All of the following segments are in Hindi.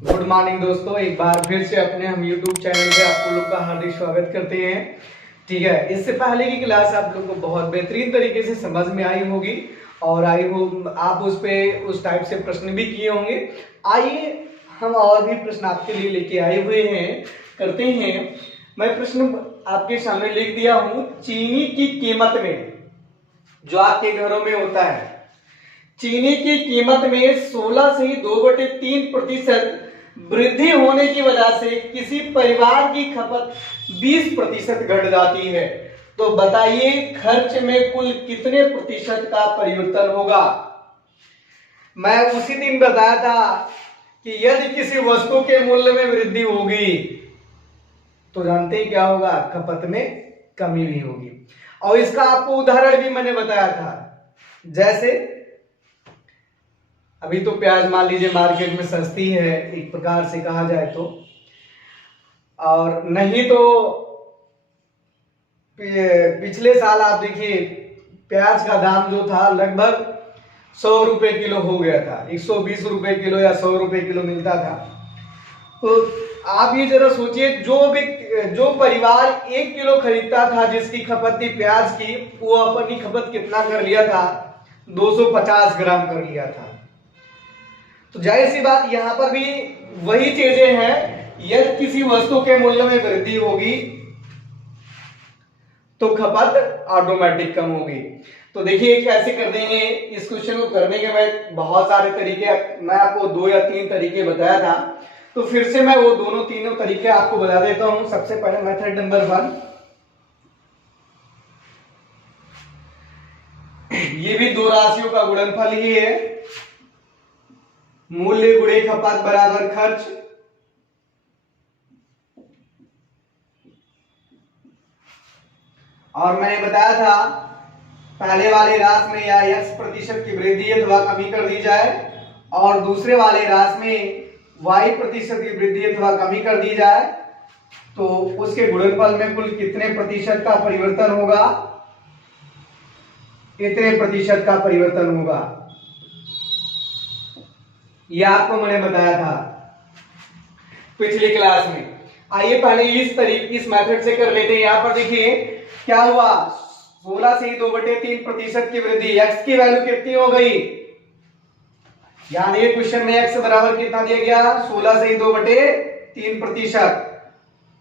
गुड मॉर्निंग दोस्तों, एक बार फिर से अपने हम YouTube चैनल पे आप लोग का हार्दिक स्वागत करते हैं। ठीक है, इससे पहले की क्लास आप लोग को बहुत बेहतरीन तरीके से समझ में आई होगी और आई हो आप उस टाइप से प्रश्न भी किए होंगे। आइए हम और भी प्रश्न आपके लिए लेके आए हुए हैं, करते हैं। मैं प्रश्न आपके सामने लिख दिया हूं। चीनी की कीमत में, जो आपके घरों में होता है, चीनी की कीमत में 16 से 2/3% वृद्धि होने की वजह से किसी परिवार की खपत 20% घट जाती है। तो बताइए खर्च में कुल कितने प्रतिशत का परिवर्तन होगा। मैं उसी दिन बताया था कि यदि किसी वस्तु के मूल्य में वृद्धि होगी तो जानते हैं क्या होगा, खपत में कमी भी होगी। और इसका आपको उदाहरण भी मैंने बताया था। जैसे अभी तो प्याज मान लीजिए मार्केट में सस्ती है एक प्रकार से कहा जाए तो, और नहीं तो पिछले साल आप देखिए प्याज का दाम जो था लगभग 100 रुपए किलो हो गया था। 120 रुपए किलो या 100 रुपए किलो मिलता था। तो आप ये जरा सोचिए, जो परिवार 1 किलो खरीदता था जिसकी खपत थी प्याज की, वो अपनी खपत कितना कर लिया था, 250 ग्राम कर लिया था। तो जाहिर सी बात यहां पर भी वही चीजें हैं। यदि किसी वस्तु के मूल्य में वृद्धि होगी तो खपत ऑटोमेटिक कम होगी। तो देखिए कैसे कर देंगे इस क्वेश्चन को करने के। मैं बहुत सारे तरीके, मैं आपको 2 या 3 तरीके बताया था, तो फिर से मैं वो तीनों तरीके आपको बता देता हूं। सबसे पहले मेथड नंबर 1, ये भी दो राशियों का गुणनफल ही है। मूल्य गुणे खपत बराबर खर्च। और मैंने बताया था पहले वाले राशि में या x% की वृद्धि अथवा कमी कर दी जाए और दूसरे वाले राशि में y% की वृद्धि अथवा कमी कर दी जाए तो उसके गुणनफल में कुल कितने प्रतिशत का परिवर्तन होगा, कितने प्रतिशत का परिवर्तन होगा, यह आपको मैंने बताया था पिछली क्लास में। आइए पहले इस मेथड से कर लेते हैं। यहां पर देखिए क्या हुआ, 16 से 2/3% की वृद्धि। x की वैल्यू कितनी हो गई, यानी क्वेश्चन में x बराबर कितना दिया गया, 16 से 2/3%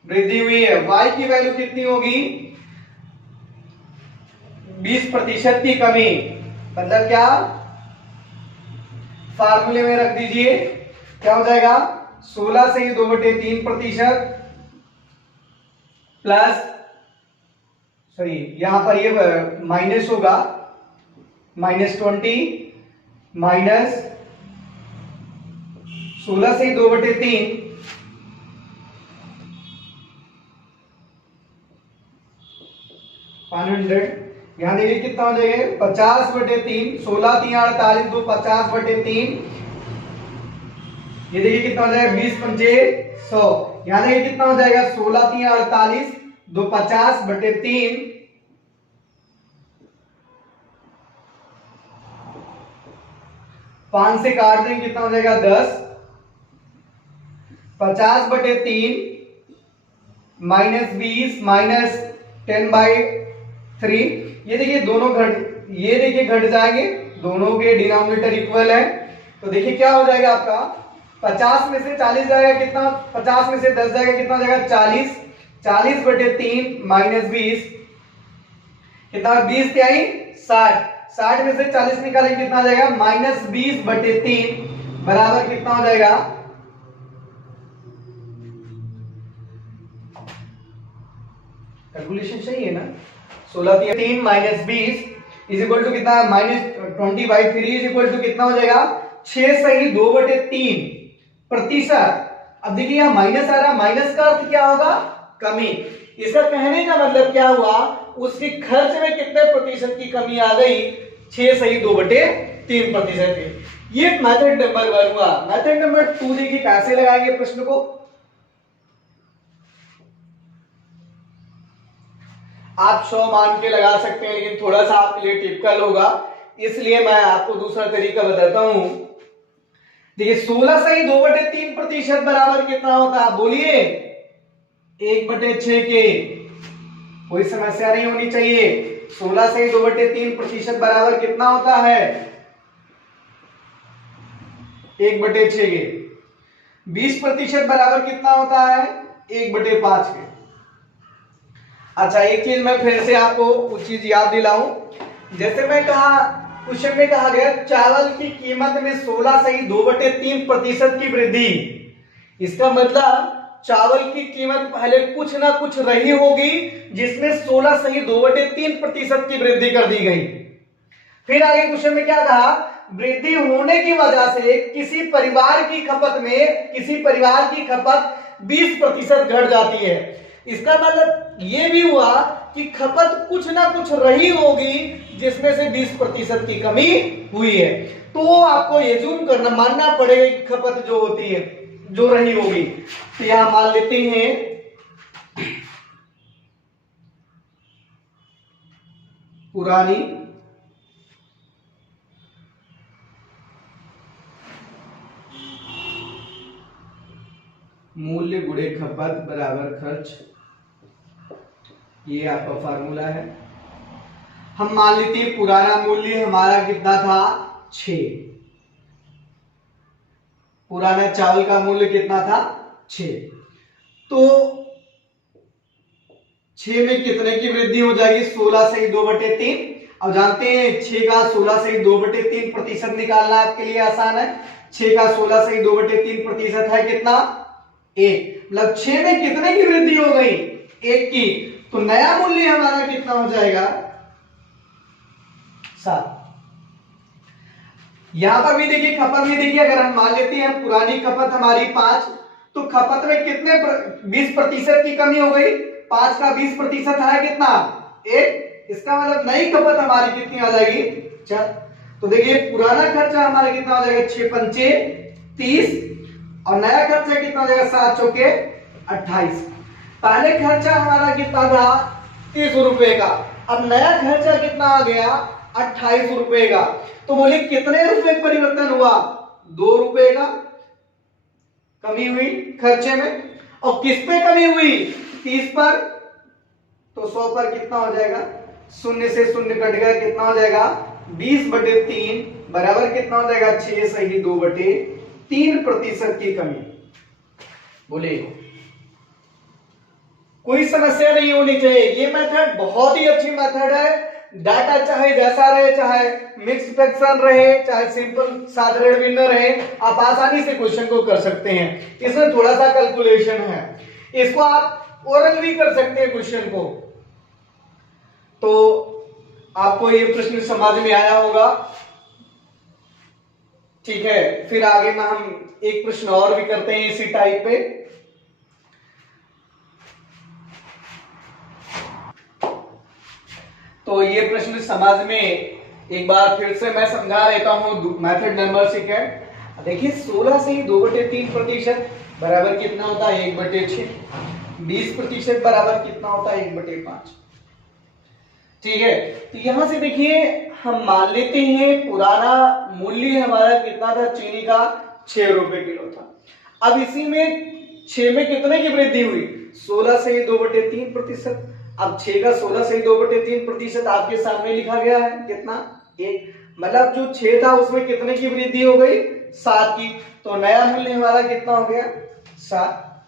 वृद्धि हुई है। y की वैल्यू कितनी होगी, 20% की कमी। मतलब क्या, फार्मूले में रख दीजिए, क्या हो जाएगा, 16 से 2/3% प्लस, सॉरी यहां पर ये माइनस होगा, -20 माइनस 16 से 2/3 100। यहां देखिए कितना हो जाएगा, 50/3, 16 3 48, 2 50/3। ये देखिए कितना हो जाएगा, 20 पंचे 100। यहां देखिए कितना हो जाएगा, 16 3 48, 2 50/3। 5 से काट देंगे कितना हो जाएगा, 10। 50/3 -20 -10/3। ये देखिए दोनों घट जाएंगे, दोनों के डिनोमिनेटर इक्वल है। तो देखिए क्या हो जाएगा आपका, 50 में से 40 जाएगा कितना, 50 में से 10 जाएगा कितना हो जाएगा, 40। 40/3 -20 कितना, 20 क्या ही 60। 60 में से 40 निकालेंगे कितना हो जाएगा, -20/3 बराबर कितना हो जाएगा, कैलकुलेशन सही है ना, 16 3 -20 इज इक्वल टू कितना, -20/3 इज इक्वल टू कितना हो जाएगा, 6 सही 2/3%। अब देखिए यहां माइनस आ रहा, माइनस का अर्थ क्या होगा, कमी। इसका कहने का मतलब क्या हुआ, उसके खर्च में कितने प्रतिशत की कमी आ गई, 6 सही 2/3%। ये मेथड नंबर 1 हुआ। मेथड नंबर 2 देखिए कैसे लगाएंगे प्रश्न को। आप 100 मान के लगा सकते हैं, लेकिन थोड़ा सा आपके लिए टिपिकल होगा, इसलिए मैं आपको दूसरा तरीका बताता हूं। देखिए 16 से ही 2/3% प्रतिशत बराबर कितना होता है बोलिए? 1/6 के। कोई समस्या नहीं होनी चाहिए। 16 से 2/3 प्रतिशत बराबर कितना होता है? 1/6 के। 20% बराबर कितना होता है? 1/5 के। अच्छा, एक चीज मैं फिर से आपको कुछ चीज याद दिलाऊं। जैसे मैं कहा, क्वेश्चन में कहा गया चावल की कीमत में 16 से 2/3% की वृद्धि। इसका मतलब चावल की कीमत पहले कुछ ना कुछ रही होगी, जिसमें 16 से 2/3% की वृद्धि कर दी गई। फिर आगे क्वेश्चन में क्या कहा? वृद्धि होने की वजह से किसी परिवार की खपत 20% घट जाती है। इसका मतलब ये भी हुआ कि खपत कुछ ना कुछ रही होगी, जिसमें से 20% की कमी हुई है। तो आपको ये जूम करना, मानना पड़ेगा कि खपत जो होती है, जो रही होगी। तो यहां मान लेते हैं पुरानी मूल्य गुणे खपत बराबर खर्च। ये आपका फार्मूला है। हम मान लेते हैं पुराना मूल्य हमारा कितना था? 6। पुराना चावल का मूल्य कितना था? 6। तो 6 में कितने की वृद्धि हो जाएगी? 16 से 2/3। अब जानते हैं 6 का 16 से 2/3% निकालना आपके लिए आसान है। 6 का 16 से 2/3% है कितना? 1। मतलब 6 में कितने की वृद्धि हो गई? 1 की। तो नया मूल्य हमारा कितना हो जाएगा? 7। यहां पर भी देखिए, खपत में देखिए, अगर हम मान लेते हैं पुरानी खपत हमारी 5, तो खपत में कितने 20% की कमी हो गई? 5 का 20% है कितना? 1। इसका मतलब नई खपत हमारी कितनी आ जाएगी? 4। तो देखिए पुराना खर्चा हमारा कितना हो जाएगा? 6 पंचे 30, और नया खर्चा कितना हो जाएगा? 7 चौके 28। पहले खर्चा हमारा कितना था? 30 रुपए का। अब नया खर्चा कितना आ गया? 28 रुपए का। तो बोलिए कितने रुपए परिवर्तन हुआ? 2 रुपए का कमी हुई खर्चे में। और किस पे कमी हुई? 30 पर। तो 100 पर कितना हो जाएगा? शून्य से शून्य कट गया, कितना हो जाएगा? 20/3 बराबर कितना हो जाएगा? 6 से 2/3% की कमी। बोले कोई समस्या नहीं होनी चाहिए। ये मेथड बहुत ही अच्छी मेथड है। डाटा चाहे जैसा रहे, चाहे मिक्स फ्रैक्शन रहे, चाहे सिंपल साधारण भिन्न रहे, आप आसानी से क्वेश्चन को कर सकते हैं। इसमें थोड़ा सा कैलकुलेशन है। इसको आप ओरल भी कर सकते हैं क्वेश्चन को। तो आपको ये प्रश्न समझ में आया होगा। ठीक है, फिर आगे में हम एक प्रश्न और भी करते हैं इसी टाइप पे। तो ये प्रश्न समझ में एक बार फिर से मैं समझा देता हूं। मेथड नंबर 6 है। देखिए 16 से 2/3% बराबर कितना होता है? 1/6। 20% बराबर कितना होता है? 1/5। ठीक है, तो यहां से देखिए हम मान लेते हैं पुराना मूल्य हमारा कितना था? चीनी का 6 रुपए किलो था। अब इसी में 6 में कितने की वृद्धि हुई? 16 से 2/3%। अब 6 का 16 से 2/3% आपके सामने लिखा गया है कितना? 1। मतलब जो 6 था उसमें कितने की वृद्धि हो गई? 7 की। तो नया मूल्य हमारा कितना हो गया? 7।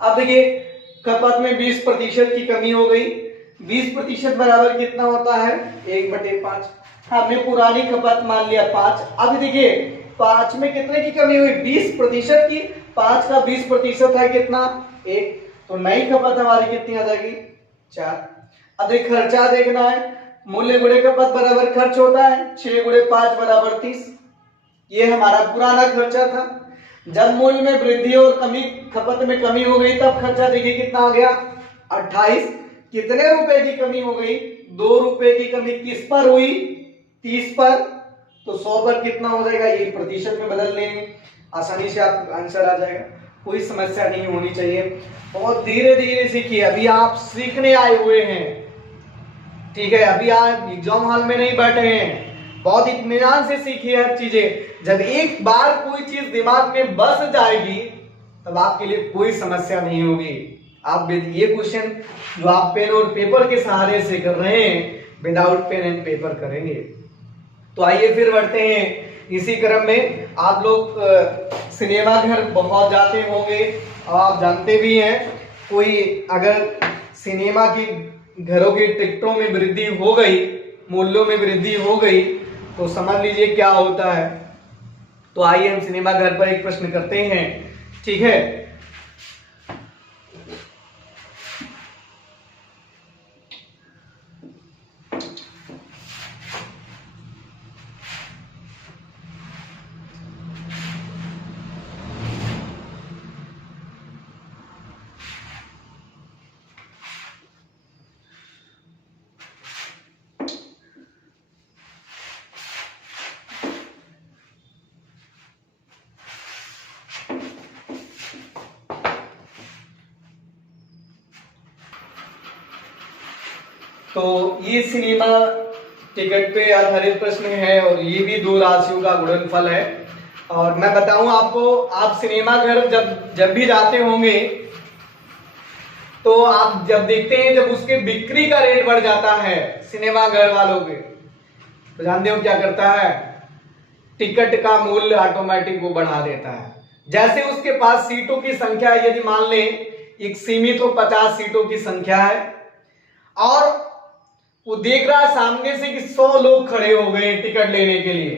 अब देखिए खपत में 20% की कमी हो गई। 20% बराबर कितना होता है? 1/5। हमने पुरानी खपत मान लिया 5। अब देखिए 5 में कितने की कमी हुई? 20% की। 5 का 20% है कितना? 1। तो नई खपत हमारी कितनी आ जाएगी? 4। अब एक खर्चा देखना है। मूल्य गुणे खपत बराबर खर्च होता है। 6 गुणे 5 बराबर 30। ये हमारा पुराना खर्चा था। जब मूल्य में वृद्धि और कमी, खपत में कमी हो गई, तब खर्चा देखिए कितना आ गया? 28। कितने रुपए की कमी हो गई? 2 रुपए की कमी किस पर हुई? 30 पर। तो 100 पर कितना हो जाएगा? ये प्रतिशत में बदल लेंगे, आसानी से आपका आंसर आ जाएगा। कोई समस्या नहीं होनी चाहिए। बहुत धीरे धीरे सीखिए। अभी आप सीखने आए हुए हैं, ठीक है? अभी आप एग्जाम हॉल में नहीं बैठे हैं। बहुत इत्मीनान से सीखिए हर चीजें। जब एक बार कोई चीज दिमाग में बस जाएगी तब आपके लिए कोई समस्या नहीं होगी। आप ये क्वेश्चन जो आप पेन और पेपर के सहारे से कर रहे हैं, विदाउट पेन एंड पेपर करेंगे। तो आइए फिर बढ़ते हैं इसी क्रम में। आप लोग सिनेमा घर बहुत जाते होंगे और आप जानते भी हैं, कोई अगर सिनेमा की घरों की टिकटों में वृद्धि हो गई, मूल्यों में वृद्धि हो गई, तो समझ लीजिए क्या होता है। तो आइए हम सिनेमा घर पर एक प्रश्न करते हैं, ठीक है। तो ये सिनेमा टिकट पे आधारित प्रश्न है और ये भी दो राशियों का गुणनफल है। और मैं बताऊं आपको, आप सिनेमा घर जब भी जाते होंगे तो आप जब देखते हैं जब उसके बिक्री का रेट बढ़ जाता है सिनेमा घर वालों के, तो जानते हो क्या करता है, टिकट का मूल्य ऑटोमेटिक वो बढ़ा देता है। जैसे उसके पास सीटों की संख्या, यदि मान लें एक सीमित हो 50 सीटों की संख्या है और वो देख रहा है सामने से कि 100 लोग खड़े हो गए टिकट लेने के लिए,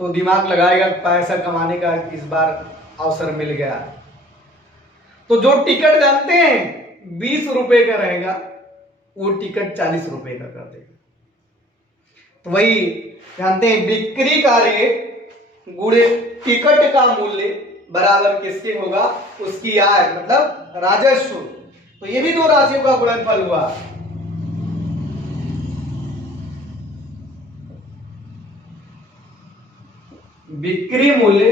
तो दिमाग लगाएगा पैसा कमाने का इस बार अवसर मिल गया। तो जो टिकट जानते हैं 20 रुपए का रहेगा, वो टिकट 40 रुपए का कर देगा। तो वही जानते हैं, बिक्री का रेट गुणे टिकट का मूल्य बराबर किसके होगा, उसकी आय मतलब राजस्व। तो ये भी दो राशियों का गुणनफल हुआ। बिक्री मूल्य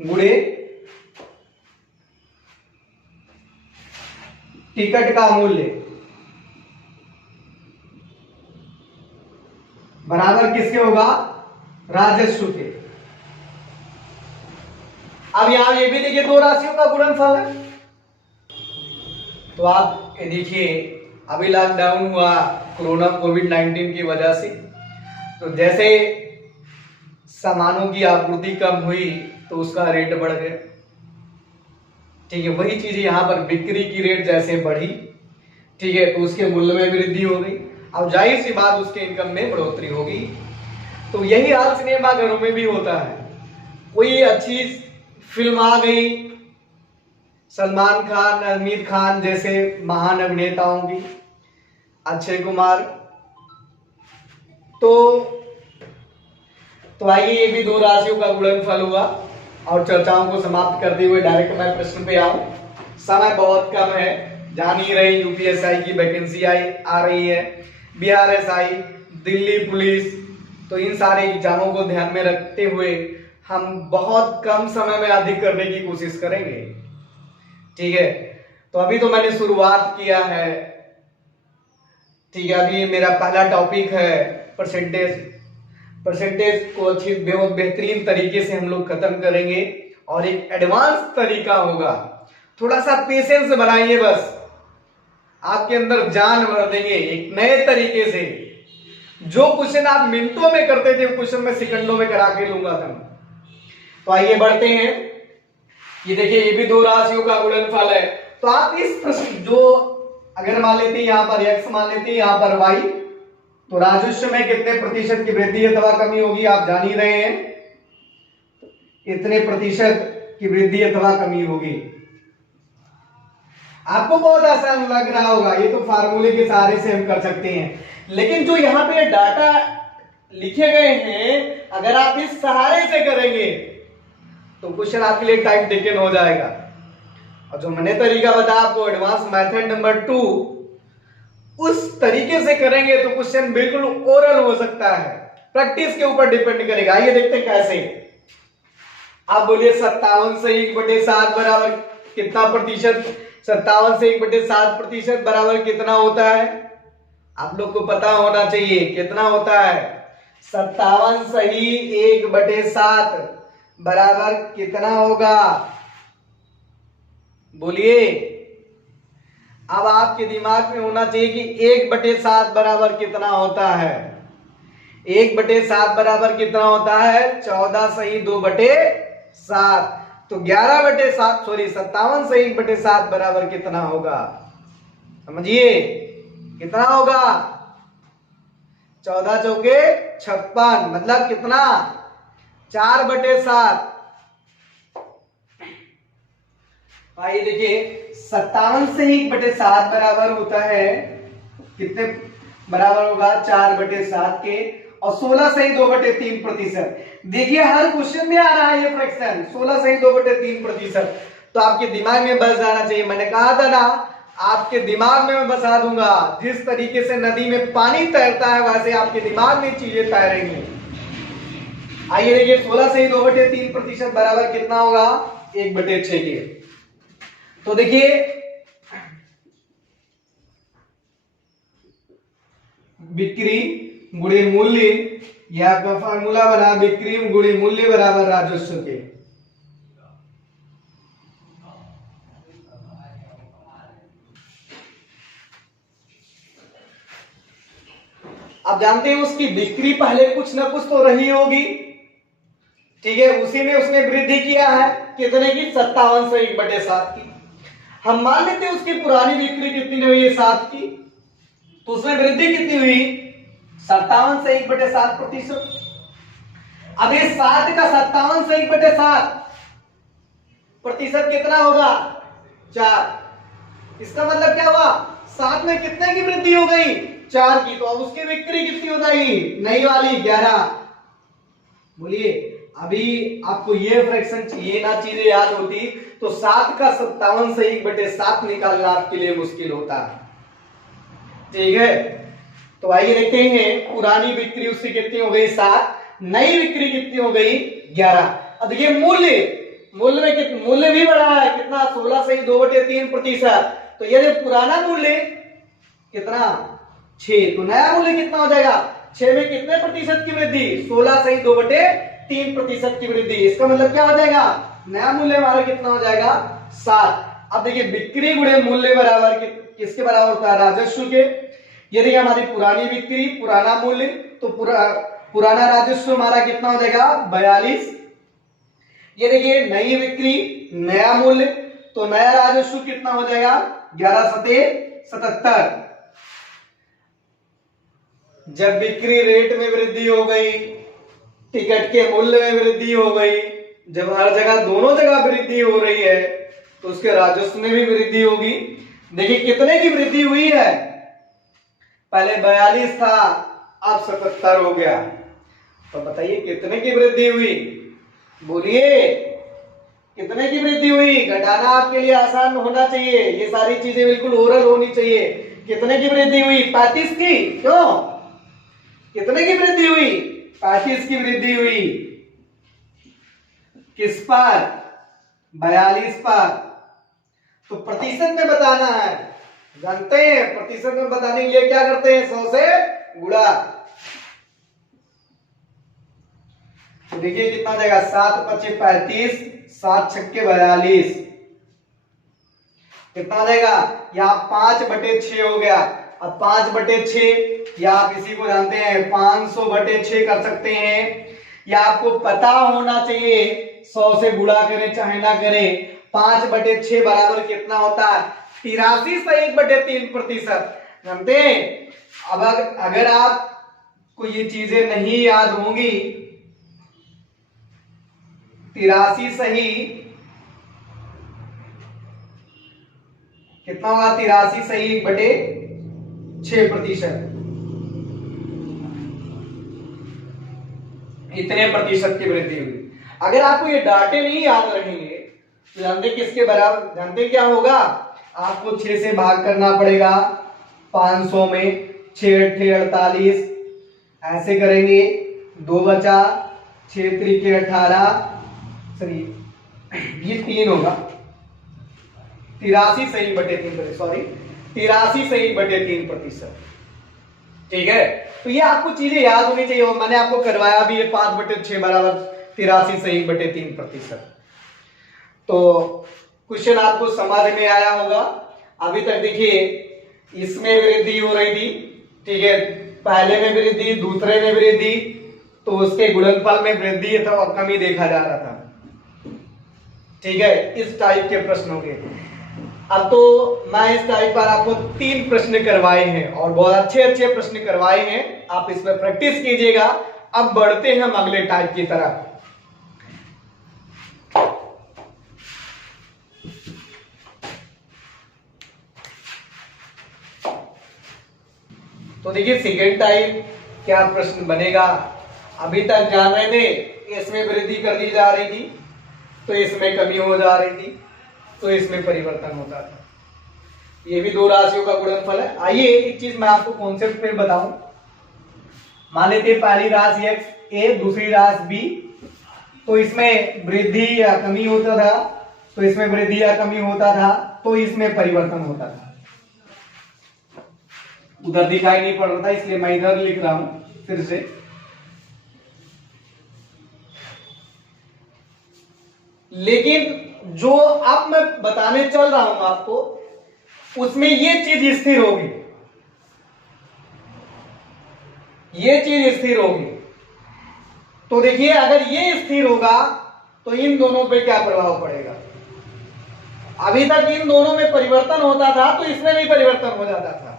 गुणे टिकट का मूल्य बराबर किसके होगा, राजस्व के। अब यहां ये भी देखिए दो राशियों का गुणनफल है। तो आप देखिए, अभी लॉकडाउन हुआ कोरोना कोविड-19 की वजह से, तो जैसे सामानों की आपूर्ति कम हुई तो उसका रेट बढ़ गया, ठीक है। वही चीज यहाँ पर बिक्री की रेट जैसे बढ़ी, ठीक है, तो उसके मूल्य में वृद्धि हो गई। अब जाहिर सी बात उसके इनकम में बढ़ोतरी होगी। तो यही हाल सिनेमा घरों में भी होता है। कोई अच्छी फिल्म आ गई, सलमान खान, आमिर खान जैसे महान अभिनेताओं की, अक्षय कुमार, तो आइए ये भी दो राशियों का गुणनफल हुआ। और चर्चाओं को समाप्त करते हुए डायरेक्ट मैं प्रश्न पे आऊं। समय बहुत कम है, जान ही रहे यूपीएसआई की वैकेंसी आ रही है, बीआरएसआई, दिल्ली पुलिस, तो इन सारे एग्जामों को ध्यान में रखते हुए हम बहुत कम समय में अधिक करने की कोशिश करेंगे, ठीक है। तो अभी तो मैंने शुरुआत किया है, ठीक है। अभी मेरा पहला टॉपिक है परसेंटेज को अच्छी बहुत बेहतरीन तरीके से हम लोग खत्म करेंगे और एक एडवांस तरीका होगा। थोड़ा सा पेशेंस बनाइए, बस आपके अंदर जान भर देंगे एक नए तरीके से। जो क्वेश्चन आप मिनटों में करते थे वो क्वेश्चन मैं सेकंडों में करा के लूंगा था। तो आइए बढ़ते हैं। ये देखिए, ये भी दो राशियों का गुणनफल है। तो आप इस प्रश्न जो अगर मान लेते हैं यहाँ पर x मान लेते हैं यहाँ पर y, तो राजस्व में कितने प्रतिशत की वृद्धि अथवा कमी होगी आप जान ही रहे हैं, इतने प्रतिशत की वृद्धि अथवा कमी होगी। आपको बहुत आसान लग रहा होगा, ये तो फार्मूले के सहारे से हम कर सकते हैं, लेकिन जो यहाँ पे डाटा लिखे गए हैं अगर आप इस सहारे से करेंगे तो क्वेश्चन आपके लिए टाइम टेकन हो जाएगा। और जो मैंने तरीका बताया आपको एडवांस मेथड नंबर 2, उस तरीके से करेंगे तो क्वेश्चन बिल्कुल ओरल हो सकता है, प्रैक्टिस के ऊपर डिपेंड करेगा। आइए देखते हैं कैसे। आप बोलिए 57 से 1/7 बराबर कितना प्रतिशत, 57 से 1/7 प्रतिशत बराबर कितना होता है? आप लोग को पता होना चाहिए कितना होता है। 57 सही 1/7 बराबर कितना होगा, बोलिए। अब आपके दिमाग में होना चाहिए कि 1/7 बराबर कितना होता है। 1/7 बराबर कितना होता है, 14 सही 2/7। तो 11/7 सॉरी 57 सही 1/7 बराबर कितना होगा, समझिए कितना होगा। 14 चौके 56 मतलब कितना, 4/7। आइए देखिए 57 से 1/7 बराबर होता है कितने बराबर होगा, 4/7 के। और 16 सही 2/3%। देखिए हर क्वेश्चन में आ रहा है ये फ्रैक्शन 16 सही 2/3%। तो आपके दिमाग में बस जाना चाहिए। मैंने कहा था ना आपके दिमाग में मैं बसा दूंगा, जिस तरीके से नदी में पानी तैरता है वैसे आपके दिमाग में चीजें तैरेंगी। आइए देखिए 16 सही 2/3% बराबर कितना होगा, 1/6 के। तो देखिए बिक्री गुणे मूल्य, यह आपका फार्मूला बना, बिक्री गुणे मूल्य बराबर राजस्व के। आप जानते हैं उसकी बिक्री पहले कुछ ना कुछ तो रही होगी, ठीक है, उसी में उसने वृद्धि किया है कितने की, 57 से 1/7 की। हम मान लेते हैं उसकी पुरानी बिक्री कितनी हुई है, 7 की, तो उसमें वृद्धि कितनी हुई, 57 से 1/7%। अब इस 7 का 57 से 1/7% कितना होगा, 4। इसका मतलब क्या हुआ, 7 में कितने की वृद्धि हो गई, 4 की। तो अब उसकी बिक्री कितनी हो जाएगी, नई वाली 11। बोलिए अभी आपको ये फ्रैक्शन ये ना चीजें याद होती तो 7 का 57 से 1/7 निकालना आपके लिए मुश्किल होता, ठीक है। तो आइए देखते हैं पुरानी बिक्री उससे कितनी हो गई, 7, नई बिक्री कितनी हो गई, 11। अब देखिए मूल्य में मूल्य भी बढ़ा है कितना, 16 से 2/3%। तो ये पुराना मूल्य कितना, 6, तो नया मूल्य कितना हो जाएगा, 6 में कितने प्रतिशत की वृद्धि, 16 से 2/3% की वृद्धि। इसका मतलब क्या हो जाएगा, नया मूल्य हमारा कितना हो जाएगा, 7। अब देखिए बिक्री गुणे मूल्य बराबर किसके बराबर होता है, राजस्व के। ये देखिए हमारी पुरानी बिक्री पुराना मूल्य, तो पुराना राजस्व हमारा कितना हो जाएगा, 42। ये देखिए नई बिक्री नया मूल्य, तो नया राजस्व कितना हो जाएगा, 11 सते 77। जब बिक्री रेट में वृद्धि हो गई, टिकट के मूल्य में वृद्धि हो गई, जब हर जगह दोनों जगह वृद्धि हो रही है तो उसके राजस्व में भी वृद्धि होगी। देखिए कितने की वृद्धि हुई है, पहले 42 था अब 77 हो गया। तो बताइए कितने की वृद्धि हुई, बोलिए कितने की वृद्धि हुई। घटाना आपके लिए आसान होना चाहिए, ये सारी चीजें बिल्कुल ओरल होनी चाहिए। कितने की वृद्धि हुई, 35 की। क्यों, कितने की वृद्धि हुई, 35 की वृद्धि हुई। किस पर, 42 पर। तो प्रतिशत में बताना है, जानते हैं प्रतिशत में बताने के लिए क्या करते हैं, 100 से गुणा। तो देखिए कितना देगा, 7 × 5 = 35, 7 × 6 = 42। कितना देगा, यहाँ 5/6 हो गया। अब 5/6 या आप इसी को जानते हैं 500/6 कर सकते हैं। या आपको पता होना चाहिए 100 से गुणा करें चाहे ना करें, 5/6 बराबर कितना होता है, 83 से 1/3%। जानते हैं। अब अगर आपको ये चीजें नहीं याद होंगी, 83 सही कितना होगा, 83 सही 1/6%, इतने प्रतिशत की वृद्धि हुई। अगर आपको ये डाटे नहीं याद रहेंगे तो जानते किसके बराबर, जानते क्या होगा, आपको 6 से भाग करना पड़ेगा 500 में, 6 × 8 = 48, ऐसे करेंगे 2 बचा, 6 × 3 = 18, सॉरी ये 3 होगा, 83 सही 3%, सॉरी 83 सही 3%। ठीक है, तो ये आपको चीजें याद होनी चाहिए। और मैंने आपको करवाया भी है 5/6 बराबर 83 से 1/3%। तो क्वेश्चन आपको समझ में आया होगा। अभी तक देखिए इसमें वृद्धि हो रही थी, ठीक है, पहले में वृद्धि, दूसरे में वृद्धि, तो उसके गुणनफल में वृद्धि अथवा कमी देखा जा रहा था। ठीक है, इस टाइप के प्रश्न हो गए। अब तो मैं इस टाइप पर आपको 3 प्रश्न करवाए हैं और बहुत अच्छे अच्छे प्रश्न करवाए हैं, आप इसमें प्रैक्टिस कीजिएगा। अब बढ़ते हैं हम अगले टाइप की तरफ। तो देखिए सेकेंड टाइप क्या प्रश्न बनेगा। अभी तक जान रहे थे इसमें वृद्धि कर दी जा रही थी तो इसमें कमी हो जा रही थी, तो इसमें परिवर्तन होता था। ये भी दो राशियों का गुणनफल है। आइए एक चीज मैं आपको कॉन्सेप्ट में बताऊं। मान लेते पहली राशि x a, दूसरी राशि b, तो इसमें वृद्धि या कमी होता था, तो इसमें वृद्धि या कमी होता था, तो इसमें परिवर्तन होता था। उधर दिखाई नहीं पड़ रहा था इसलिए मैं इधर लिख रहा हूं फिर से। लेकिन जो अब मैं बताने चल रहा हूं आपको, उसमें ये चीज स्थिर होगी, ये चीज स्थिर होगी। तो देखिए अगर ये स्थिर होगा तो इन दोनों पे क्या प्रभाव पड़ेगा। अभी तक इन दोनों में परिवर्तन होता था तो इसमें भी परिवर्तन हो जाता था,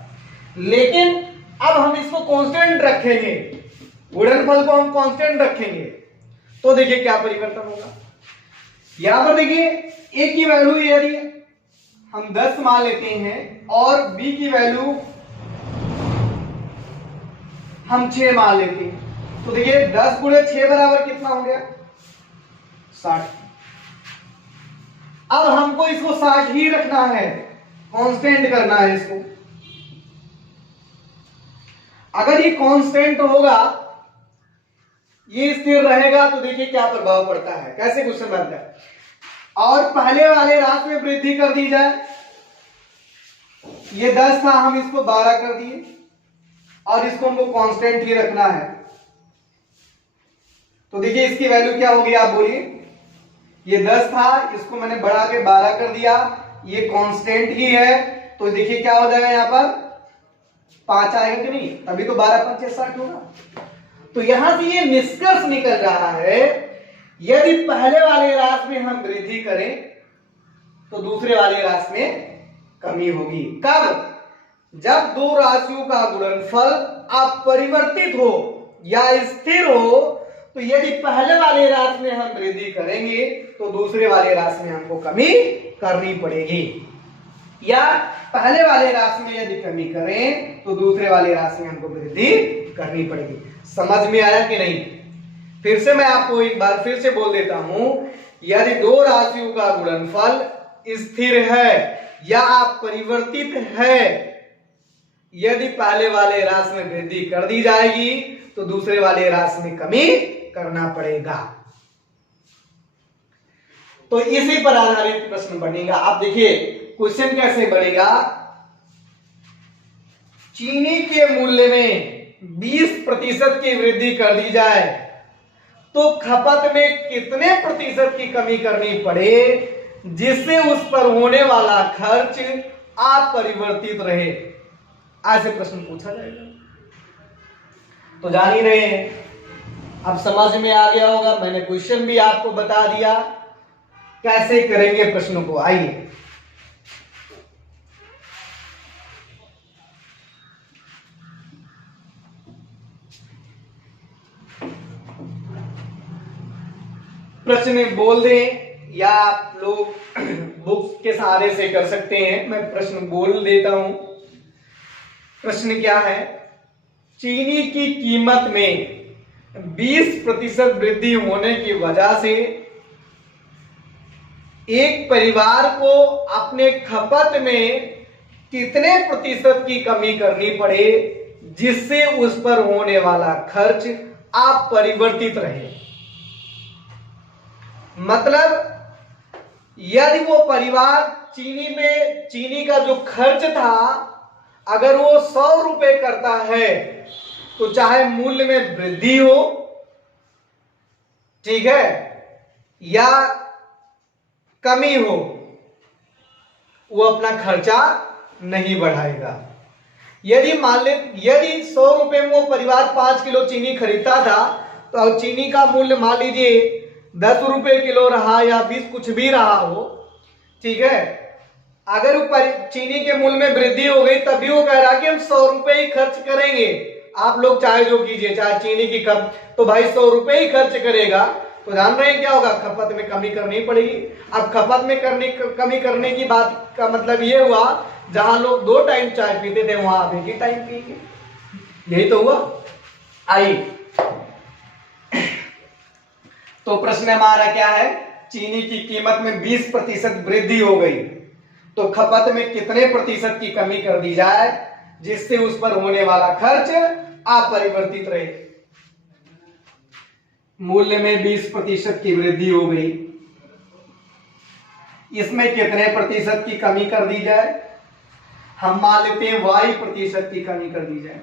लेकिन अब हम इसको कांस्टेंट रखेंगे, गुणनफल को हम कांस्टेंट रखेंगे, तो देखिए क्या परिवर्तन होगा। यहां पर देखिए a की वैल्यू यदि हम 10 मान लेते हैं और b की वैल्यू हम 6 मान लेते हैं, तो देखिए 10 गुणे 6 बराबर कितना हो गया, 60। अब हमको इसको 60 ही रखना है, कांस्टेंट करना है इसको। अगर ये कांस्टेंट होगा, ये स्थिर रहेगा, तो देखिए क्या प्रभाव पड़ता है, कैसे क्वेश्चन बनता है। और पहले वाले राशि में वृद्धि कर दी जाए, ये 10 था, हम इसको 12 कर दिए और इसको हमको कांस्टेंट ही रखना है, तो देखिए इसकी वैल्यू क्या होगी, आप बोलिए। ये 10 था, इसको मैंने बढ़ा के 12 कर दिया, ये कांस्टेंट ही है, तो देखिए क्या हो जाएगा, यहां पर 5 आएगा कि नहीं, तभी तो 12 5 60 होगा। तो यहां से ये निष्कर्ष निकल रहा है, यदि पहले वाले राशि में हम वृद्धि करें तो दूसरे वाले राशि में कमी होगी। कब? जब दो राशियों का गुणनफल अपरिवर्तित हो या स्थिर हो, तो यदि पहले वाले राशि में हम वृद्धि करेंगे तो दूसरे वाले राशि में हमको कमी करनी पड़ेगी, या पहले वाले राशि में यदि कमी करें तो दूसरे वाले राशि में हमको वृद्धि करनी पड़ेगी। समझ में आया कि नहीं? फिर से मैं आपको एक बार फिर से बोल देता हूं, यदि दो राशियों का गुणनफल स्थिर है या अपरिवर्तित है, यदि पहले वाले राशि में वृद्धि कर दी जाएगी तो दूसरे वाले राशि में कमी करना पड़ेगा। तो इसी पर आधारित प्रश्न बनेगा। आप देखिए क्वेश्चन कैसे बनेगा। चीनी के मूल्य में 20% की वृद्धि कर दी जाए तो खपत में कितने प्रतिशत की कमी करनी पड़े जिससे उस पर होने वाला खर्च अपरिवर्तित रहे। ऐसे प्रश्न पूछा जाएगा। तो जान ही रहे हैं, अब समझ में आ गया होगा। मैंने क्वेश्चन भी आपको बता दिया कैसे करेंगे प्रश्नों को। आइए प्रश्न बोल दें या आप लोग बुक्स के सहारे से कर सकते हैं। मैं प्रश्न बोल देता हूं। प्रश्न क्या है? चीनी की कीमत में 20% वृद्धि होने की वजह से एक परिवार को अपने खपत में कितने प्रतिशत की कमी करनी पड़े जिससे उस पर होने वाला खर्च अपरिवर्तित रहे। मतलब यदि वो परिवार चीनी का जो खर्च था अगर वो 100 रुपए करता है तो चाहे मूल्य में वृद्धि हो, ठीक है, या कमी हो, वो अपना खर्चा नहीं बढ़ाएगा। यदि मान ले यदि 100 रुपए में वो परिवार 5 किलो चीनी खरीदता था तो चीनी का मूल्य मान लीजिए 10 रुपए किलो रहा या 20 कुछ भी रहा हो, ठीक है, अगर चीनी के मूल्य में वृद्धि हो गई तभी वो कह रहा कि हम 100 रुपए ही खर्च करेंगे। आप लोग चाहे जो कीजिए, चाहे चीनी की कप तो भाई 100 रुपए ही खर्च करेगा, तो जान रहे हैं क्या होगा, खपत में कमी करनी पड़ेगी। अब खपत में कमी करने की बात का मतलब ये हुआ, जहां लोग 2 टाइम चाय पीते थे वहां आप 1 ही टाइम पिएंगे, यही तो हुआ। आई तो प्रश्न हमारा क्या है, चीनी की कीमत में 20% वृद्धि हो गई तो खपत में कितने प्रतिशत की कमी कर दी जाए जिससे उस पर होने वाला खर्च अपरिवर्तित रहे। मूल्य में 20% की वृद्धि हो गई, इसमें कितने प्रतिशत की कमी कर दी जाए, हम मान लेते हैं y% की कमी कर दी जाए।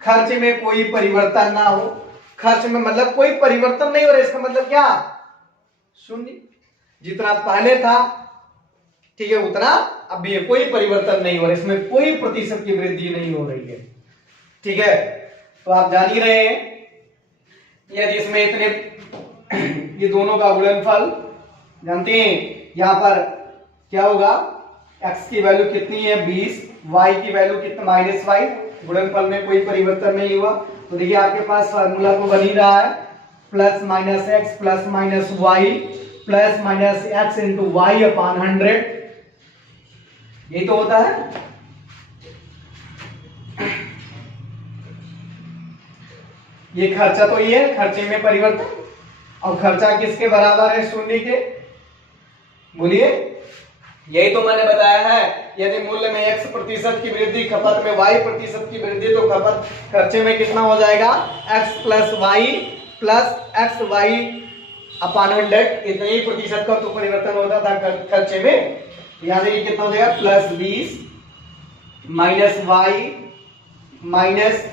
खर्च में कोई परिवर्तन ना हो, खर्च में मतलब कोई परिवर्तन नहीं हो रहा, इसका मतलब क्या, शून्य, जितना पहले था ठीक है उतना अब भी है, कोई परिवर्तन नहीं हो रहा, इसमें कोई प्रतिशत की वृद्धि नहीं हो रही है, ठीक है। तो आप जान ही रहे हैं, यदि इसमें इतने ये दोनों का गुणनफल जानते हैं, यहां पर क्या होगा, x की वैल्यू कितनी है 20, y की वैल्यू कितना -y, गुणनफल में कोई परिवर्तन नहीं हुआ, तो देखिए आपके पास फार्मूला तो बन ही रहा है, +-x +-y +-x into y upon 100, यही तो होता है। ये खर्चा तो ये है, खर्चे में परिवर्तन, और खर्चा किसके बराबर है, शून्य के, बोलिए, यही तो मैंने बताया है। यदि मूल्य में x% की वृद्धि, खपत में y% की वृद्धि, तो खपत खर्चे में कितना हो जाएगा, x + y अपान 100, इतने ही प्रतिशत का तो परिवर्तन होता था खर्चे में। यहां देखिए कितना हो जाएगा, +20 -y -20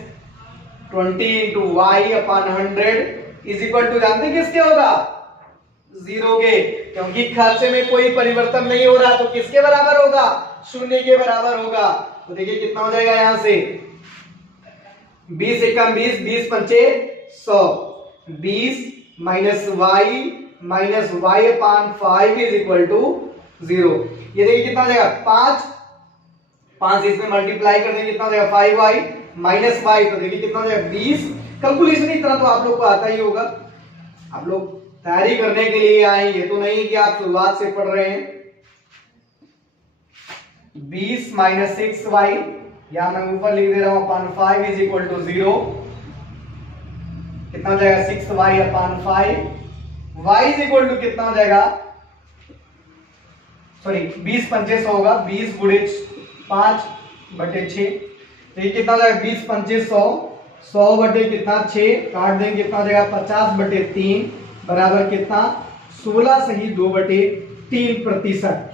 into y upon 100 is equal to, जानते किसके होगा, 0 के, क्योंकि खर्चे में कोई परिवर्तन नहीं हो रहा, तो किसके बराबर होगा, शून्य के बराबर होगा। तो देखिए कितना हो जाएगा, यहां से 20 एकम 20, 20 पंचे 100, 20 -y upon 5 is equal to 0। ये देखिए कितना हो जाएगा, 5 इसमें मल्टीप्लाई कर देंगे, कितना हो जाएगा 5y -y, तो देखिए कितना हो जाएगा 20। कैलकुलेशन इतना तो आप लोग को आता ही होगा, आप लोग तैयारी करने के लिए आए, ये तो नहीं कि आप शुरुआत से पढ़ रहे हैं। 20 - 6y, या मैं ऊपर लिख दे रहा हूं अपान 5 इज इक्वल टू 0, कितना हो जाएगा 6y upon 5, y is equal to कितना हो जाएगा, सॉरी 20 पंचे 100 होगा, 20 गुणे 5/6, तो ये कितना हो जाएगा 20 पंचे 100, 100 बटे कितना 6 काट देंगे, कितना हो जाएगा 50/3 बराबर कितना 16 सही 2/3%।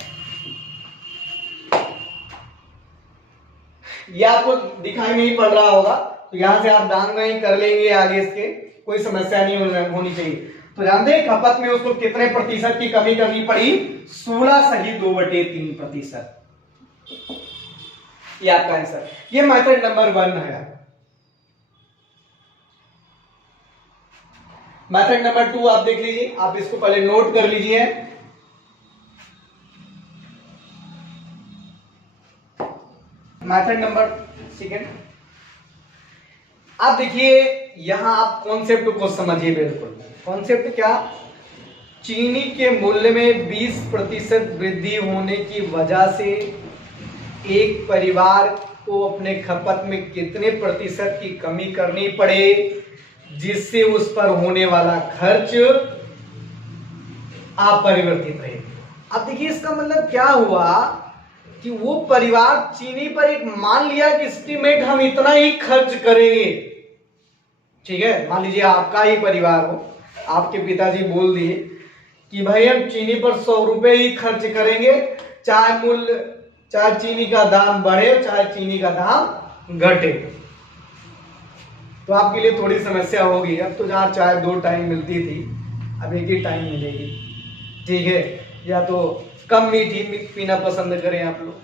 ये आपको दिखाई नहीं पड़ रहा होगा, तो यहां से आप दान नहीं कर लेंगे, आगे इसके कोई समस्या नहीं होनी चाहिए। तो जानते हैं खपत में उसको कितने प्रतिशत की कमी करनी पड़ी, 16 सही 2/3%। ये आपका आंसर, ये मेथड नंबर 1 है। मेथड नंबर 2 आप देख लीजिए, आप इसको पहले नोट कर लीजिए। मेथड नंबर 2, आप देखिए यहां आप कॉन्सेप्ट को समझिए, बिल्कुल कॉन्सेप्ट क्या, चीनी के मूल्य में 20% वृद्धि होने की वजह से एक परिवार को अपने खपत में कितने प्रतिशत की कमी करनी पड़े जिससे उस पर होने वाला खर्च अपरिवर्तित रहे। अब देखिए इसका मतलब क्या हुआ कि वो परिवार चीनी पर एक मान लिया कि एस्टीमेट हम इतना ही खर्च करेंगे, ठीक है, मान लीजिए आपका ही परिवार हो, आपके पिताजी बोल दिए कि भाई हम चीनी पर 100 रुपए ही खर्च करेंगे, चाहे चीनी का दाम बढ़े चाहे चीनी का दाम घटे। तो आपके लिए थोड़ी समस्या होगी। अब तो जहाँ चाय 2 टाइम मिलती थी अब 1 ही टाइम मिलेगी, ठीक है। या तो कम मीठी पीना पसंद करें आप लोग,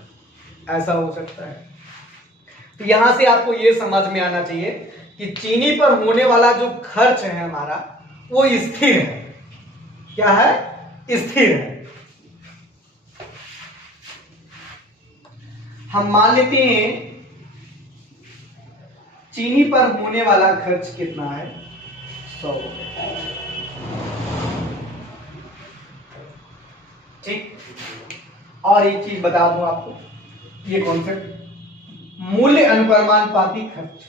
ऐसा हो सकता है। तो यहां से आपको ये समझ में आना चाहिए कि चीनी पर होने वाला जो खर्च है हमारा वो स्थिर है। क्या है? स्थिर है। हम मान लेते हैं चीनी पर होने वाला खर्च कितना है, 100 रुपए, ठीक। और एक चीज बता दूं आपको, ये कॉन्सेप्ट मूल्य अनुपाती खर्च,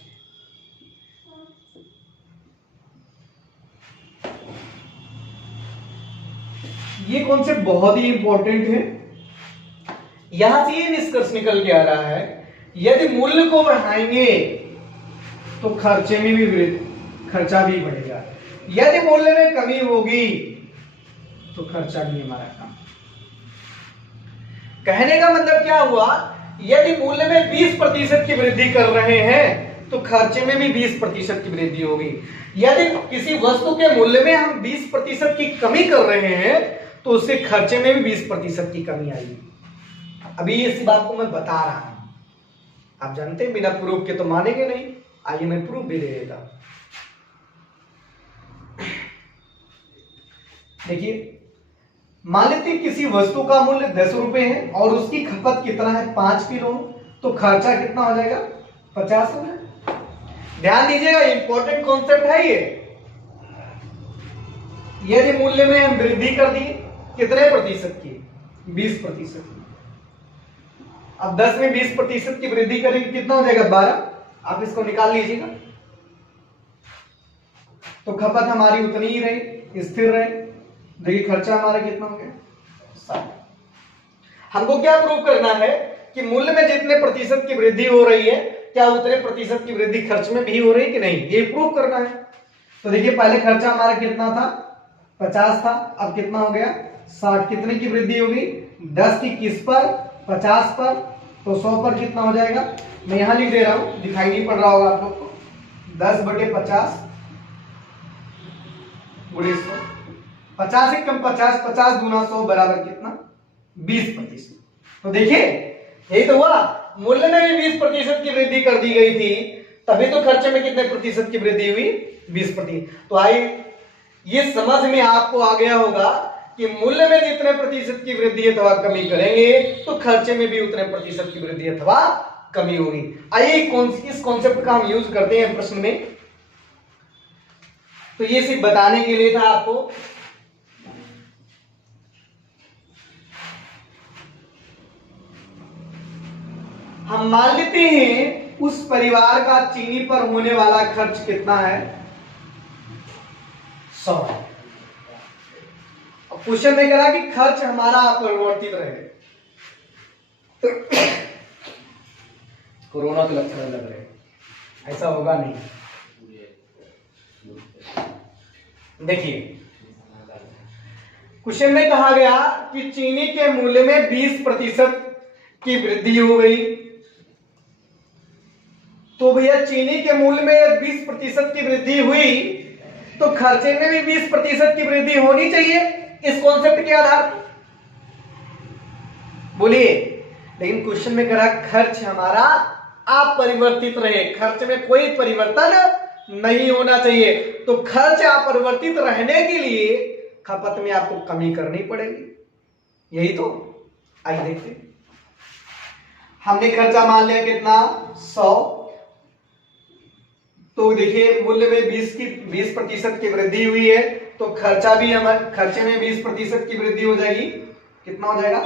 ये कॉन्सेप्ट बहुत ही इंपॉर्टेंट है। यहां से ये निष्कर्ष निकल के आ रहा है यदि मूल्य को बढ़ाएंगे तो खर्चे में भी खर्चा भी बढ़ेगा, यदि मूल्य में कमी होगी तो खर्चा भी हमारा कम। कहने का मतलब क्या हुआ, यदि मूल्य में 20% की वृद्धि कर रहे हैं तो खर्चे में भी 20% की वृद्धि होगी। यदि किसी वस्तु के मूल्य में हम 20% की कमी कर रहे हैं तो उससे खर्चे में भी 20% की कमी आएगी। अभी इस बात को मैं बता रहा हूं, आप जानते हैं बिना प्रूफ के तो मानेंगे नहीं। आइए मैं प्रूफ भी दे देता हूं। देखिए, मान लेते हैं किसी वस्तु का मूल्य 10 रुपए है और उसकी खपत कितना है, 5 किलो, तो खर्चा कितना हो जाएगा, 50 रुपए। ध्यान दीजिएगा, इंपॉर्टेंट कॉन्सेप्ट है ये। यदि मूल्य में हम वृद्धि कर दिए कितने प्रतिशत की, 20%। अब 10 में 20% की वृद्धि करेंगे कितना हो जाएगा, 12। आप इसको निकाल लीजिएगा। तो खपत हमारी उतनी ही रही, स्थिर रहे। देखिए खर्चा हमारा कितना हो गया, 60। हमको क्या प्रूव करना है कि मूल्य में जितने प्रतिशत की वृद्धि हो रही है क्या उतने प्रतिशत की वृद्धि खर्च में भी हो रही है कि नहीं, ये प्रूव करना है। तो देखिए पहले खर्चा हमारा कितना था, 50 था, अब कितना हो गया, 60। कितने की वृद्धि होगी, 10 की किस पर, 50 पर, तो 100 पर कितना हो जाएगा। मैं यहां लिख दे रहा हूं, दिखाई नहीं पड़ रहा होगा आप लोग को। 10/50 गुणे 100, 50 एक कम 50, 50 दूना 100 बराबर कितना, 20%। तो देखिए यही तो हुआ, मूल्य में भी 20% की वृद्धि कर दी गई थी, तभी तो खर्चे में कितने प्रतिशत की वृद्धि हुई, 20%। तो आइए ये समझ में आपको आ गया होगा कि मूल्य में जितने प्रतिशत की वृद्धि अथवा कमी करेंगे तो खर्चे में भी उतने प्रतिशत की वृद्धि अथवा कमी होगी। आइए इस कॉन्सेप्ट का हम यूज करते हैं प्रश्न में। तो ये सिर्फ बताने के लिए था आपको। हम मान लेते हैं उस परिवार का चीनी पर होने वाला खर्च कितना है, 100। क्वेश्चन में कहा कि खर्च हमारा अपरिवर्तित रहे। कोरोना के लक्षण लग रहे, ऐसा होगा नहीं। देखिए क्वेश्चन में कहा गया कि चीनी के मूल्य में 20% की वृद्धि हो गई, तो भैया चीनी के मूल्य में 20% की वृद्धि हुई तो खर्चे में भी 20% की वृद्धि होनी चाहिए इस कॉन्सेप्ट के आधार पर, बोलिए। लेकिन क्वेश्चन में कहा खर्च हमारा अपरिवर्तित रहे, खर्च में कोई परिवर्तन नहीं होना चाहिए। तो खर्च अपरिवर्तित रहने के लिए खपत में आपको कमी करनी पड़ेगी, यही तो। आइए देखते हैं। हमने खर्चा मान लिया कितना, 100। तो देखिए मूल्य में 20% की वृद्धि हुई है तो खर्चा भी हमारे खर्चे में 20% की वृद्धि हो जाएगी। कितना हो जाएगा,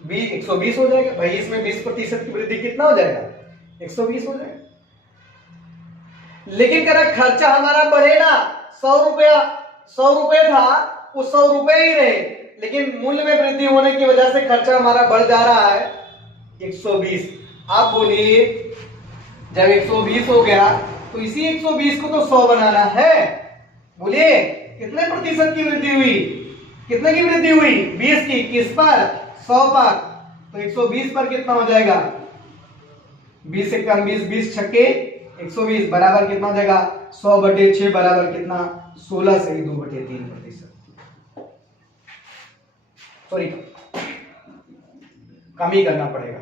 120 हो जाएगा भाई। इसमें 20% की वृद्धि कितना हो जाएगा, 120 हो जाएगा। लेकिन कह रहा खर्चा हमारा बढ़े ना, 100 रुपए था वो 100 रुपए ही रहे, लेकिन मूल्य में वृद्धि होने की वजह से खर्चा हमारा बढ़ जा रहा है 120। आप बोलिए जब 120 हो गया तो इसी 120 को तो 100 बनाना है। बोलिए कितने प्रतिशत की वृद्धि हुई, कितने की वृद्धि हुई, 20 की, किस पर, 100 पर। तो 120 पर कितना हो जाएगा, 20 से कम 20, 20 छक्के 120 बराबर कितना हो जाएगा, 100/6 बराबर कितना, 16 से ही 2/3%। सॉरी, कम ही करना पड़ेगा।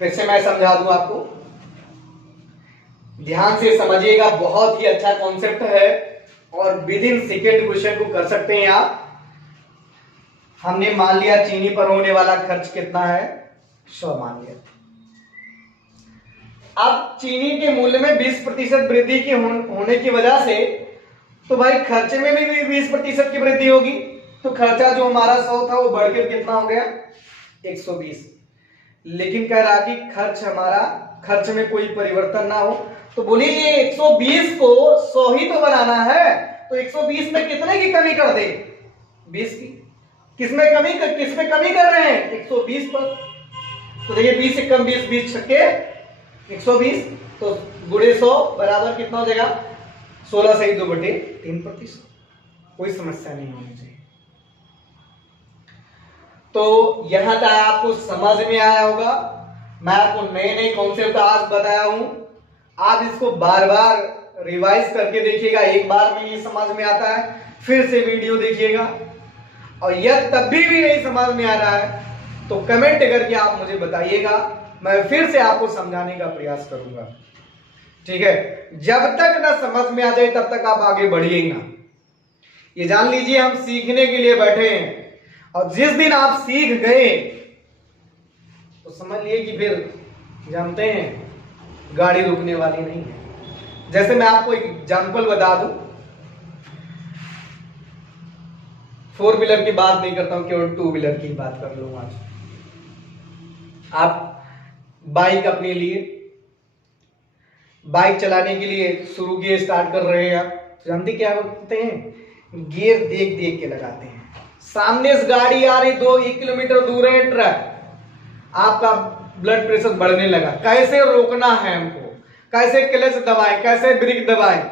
फिर से मैं समझा दूं आपको, ध्यान से समझिएगा, बहुत ही अच्छा कॉन्सेप्ट है और विद इन सेकेंड क्वेश्चन को कर सकते हैं आप। हमने मान लिया चीनी पर होने वाला खर्च कितना है, 100 मान लिया। अब चीनी के मूल्य में 20% वृद्धि के होने की वजह से तो भाई खर्चे में भी 20% की वृद्धि होगी, तो खर्चा जो हमारा 100 था वो बढ़कर कितना हो गया, 120। लेकिन कह रहा कि खर्च में कोई परिवर्तन ना हो, तो बोलिए ये 120 को 100 ही तो बनाना है, तो 120 में कितने की कमी कर दे, 20 की। किसमें कमी कर रहे हैं, 120 पर। तो देखिए 20 से कम 20, 20 छक्के 120, तो गुणे 100 बराबर कितना हो जाएगा, 16 से ही 2/3%। कोई समस्या नहीं होनी चाहिए। तो यहां तक आपको समझ में आया होगा। मैं आपको नए नए कॉन्सेप्ट आज बताया हूं, आप इसको बार बार रिवाइज करके देखिएगा। एक बार में ये समझ में आता है, फिर से वीडियो देखिएगा, और यह तब भी नहीं समझ में आ रहा है तो कमेंट करके आप मुझे बताइएगा, मैं फिर से आपको समझाने का प्रयास करूंगा। ठीक है, जब तक ना समझ में आ जाए तब तक आप आगे बढ़िए ना। ये जान लीजिए हम सीखने के लिए बैठे हैं, और जिस दिन आप सीख गए तो समझ लिए कि फिर जानते हैं गाड़ी रुकने वाली नहीं है। जैसे मैं आपको एक एग्जांपल बता दूं, 4 व्हीलर की बात नहीं करता हूं, केवल 2 व्हीलर की बात कर लूंगा आज। आप बाइक अपने लिए, बाइक चलाने के लिए शुरू किए, स्टार्ट कर रहे हैं, आप जानते क्या करते हैं, गियर देख देख के लगाते हैं। सामने से गाड़ी आ रही, 1 किलोमीटर दूर है ट्रक, आपका ब्लड प्रेशर बढ़ने लगा, कैसे रोकना है हमको, कैसे क्लच दबाएं, कैसे ब्रेक दबाएं,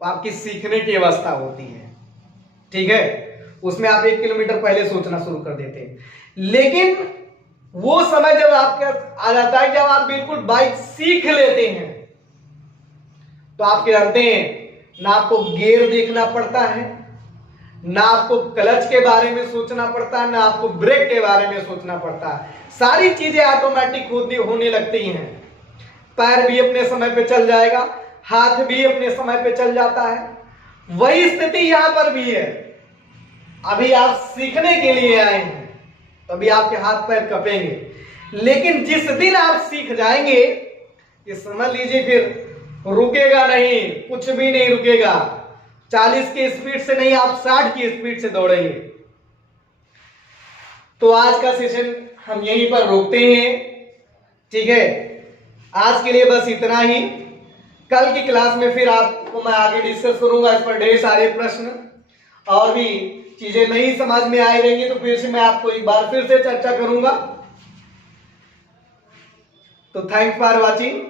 आपकी सीखने की अवस्था होती है। ठीक है, उसमें आप 1 किलोमीटर पहले सोचना शुरू कर देते हैं। लेकिन वो समय जब आपके आ जाता है, जब आप बिल्कुल बाइक सीख लेते हैं, तो आप जानते हैं ना आपको गियर देखना पड़ता है, ना आपको क्लच के बारे में सोचना पड़ता है, ना आपको ब्रेक के बारे में सोचना पड़ता है। सारी चीजें ऑटोमेटिक होने लगती हैं। पैर भी अपने समय पे चल जाएगा, हाथ भी अपने समय पे चल जाता है। वही स्थिति यहां पर भी है। अभी आप सीखने के लिए आए हैं, तभी आपके हाथ पैर कपेंगे, लेकिन जिस दिन आप सीख जाएंगे, ये समझ लीजिए फिर रुकेगा नहीं, कुछ भी नहीं रुकेगा। 40 की स्पीड से नहीं, आप 60 की स्पीड से दौड़ेंगे। तो आज का सेशन हम यहीं पर रोकते हैं। ठीक है, आज के लिए बस इतना ही। कल की क्लास में फिर आपको मैं आगे डिस्कस करूंगा, इस पर ढेर सारे प्रश्न और भी चीजें नहीं समझ में आई रहेंगी, तो फिर से मैं आपको एक बार फिर से चर्चा करूंगा। तो थैंक्स फॉर वॉचिंग।